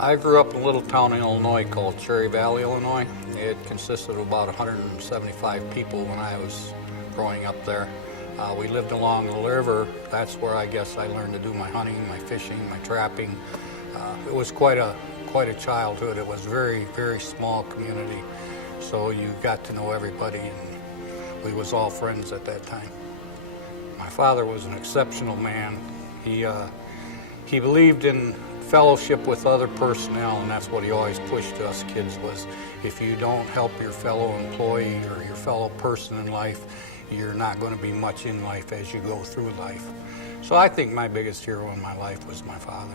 I grew up in a little town in Illinois called Cherry Valley, Illinois. It consisted of about 175 people when I was growing up there. We lived along the river. That's where I guess I learned to do my hunting, my fishing, my trapping. It was quite a childhood. It was very, very small community. So you got to know everybody, and we was all friends at that time. My father was an exceptional man. He believed in fellowship with other personnel, and that's what he always pushed to us kids was, if you don't help your fellow employee or your fellow person in life, you're not going to be much in life as you go through life. So I think my biggest hero in my life was my father.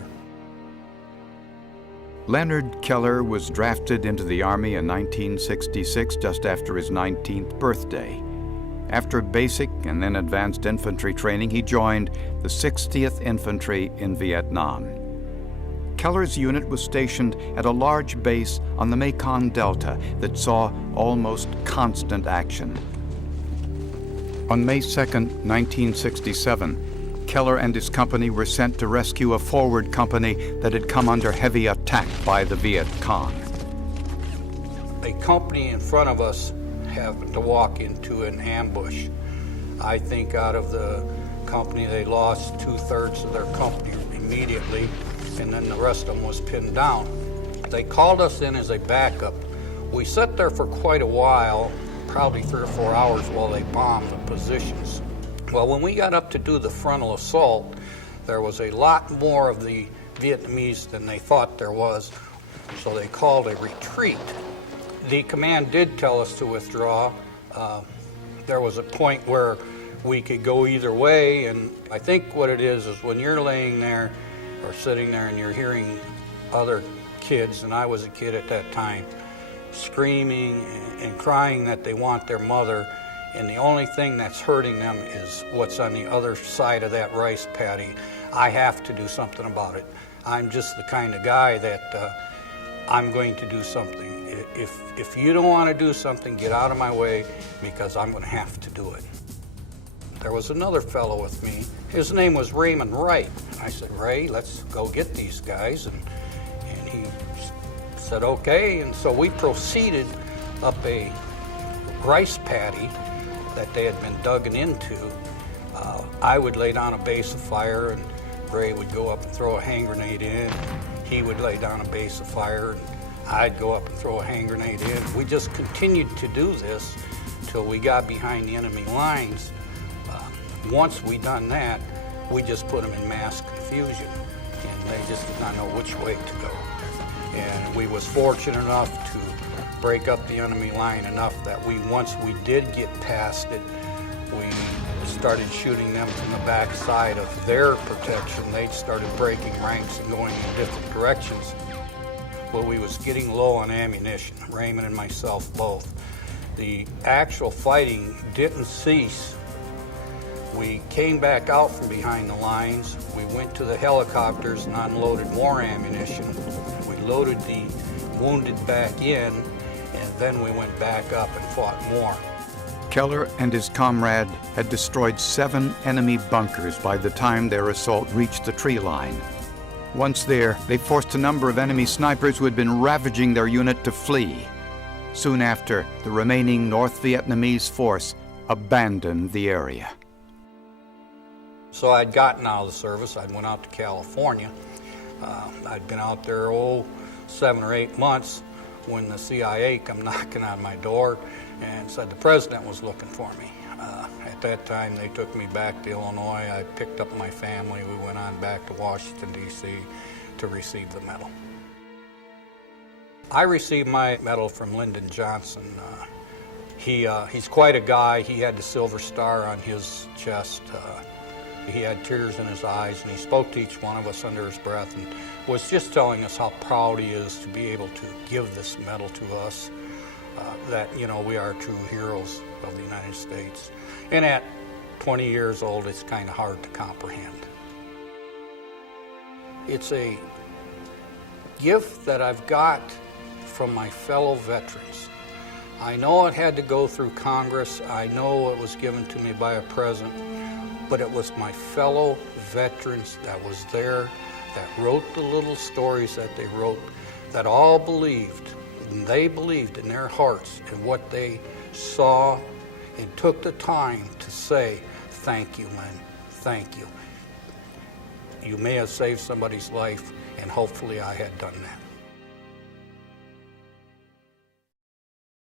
Leonard Keller was drafted into the Army in 1966, just after his 19th birthday. After basic and then advanced infantry training, he joined the 60th Infantry in Vietnam. Keller's unit was stationed at a large base on the Mekong Delta that saw almost constant action. On May 2, 1967, Keller and his company were sent to rescue a forward company that had come under heavy attack by the Viet Cong. A company in front of us happened to walk into an ambush. I think out of the company, they lost 2/3 of their company immediately, and then the rest of them was pinned down. They called us in as a backup. We sat there for quite a while, probably 3 or 4 hours while they bombed the positions. Well, when we got up to do the frontal assault, there was a lot more of the Vietnamese than they thought there was, so they called a retreat. The command did tell us to withdraw. There was a point where we could go either way, and I think what it is when you're laying there or sitting there and you're hearing other kids, and I was a kid at that time, screaming and crying that they want their mother, and the only thing that's hurting them is what's on the other side of that rice paddy. I have to do something about it. I'm just the kind of guy that I'm going to do something. If you don't want to do something, get out of my way, because I'm going to have to do it. There was another fellow with me. His name was Raymond Wright. I said, Ray, let's go get these guys. And he said, okay. And so we proceeded up a rice paddy that they had been dug into. I would lay down a base of fire, and Ray would go up and throw a hand grenade in. He would lay down a base of fire, and I'd go up and throw a hand grenade in. We just continued to do this till we got behind the enemy lines. Once we done that, we just put them in mass confusion, and they just did not know which way to go. And we was fortunate enough to break up the enemy line enough that once we did get past it, we started shooting them from the back side of their protection. They started breaking ranks and going in different directions. Well, we was getting low on ammunition, Raymond and myself both. The actual fighting didn't cease. We came back out from behind the lines. We went to the helicopters and unloaded more ammunition. We loaded the wounded back in, and then we went back up and fought more. Keller and his comrade had destroyed 7 enemy bunkers by the time their assault reached the tree line. Once there, they forced a number of enemy snipers who had been ravaging their unit to flee. Soon after, the remaining North Vietnamese force abandoned the area. So I'd gotten out of the service. I'd went out to California. I'd been out there 7 or 8 months when the CIA come knocking on my door and said the president was looking for me. At that time, they took me back to Illinois. I picked up my family. We went on back to Washington, D.C. to receive the medal. I received my medal from Lyndon Johnson. He's quite a guy. He had the Silver Star on his chest. He had tears in his eyes, and he spoke to each one of us under his breath and was just telling us how proud he is to be able to give this medal to us, that, we are true heroes of the United States. And at 20 years old, it's kind of hard to comprehend. It's a gift that I've got from my fellow veterans. I know it had to go through Congress. I know it was given to me by a president. But it was my fellow veterans that was there that wrote the little stories that they wrote, that all believed, and they believed in their hearts in what they saw, and took the time to say, thank you, Len, thank you. You may have saved somebody's life, and hopefully I had done that.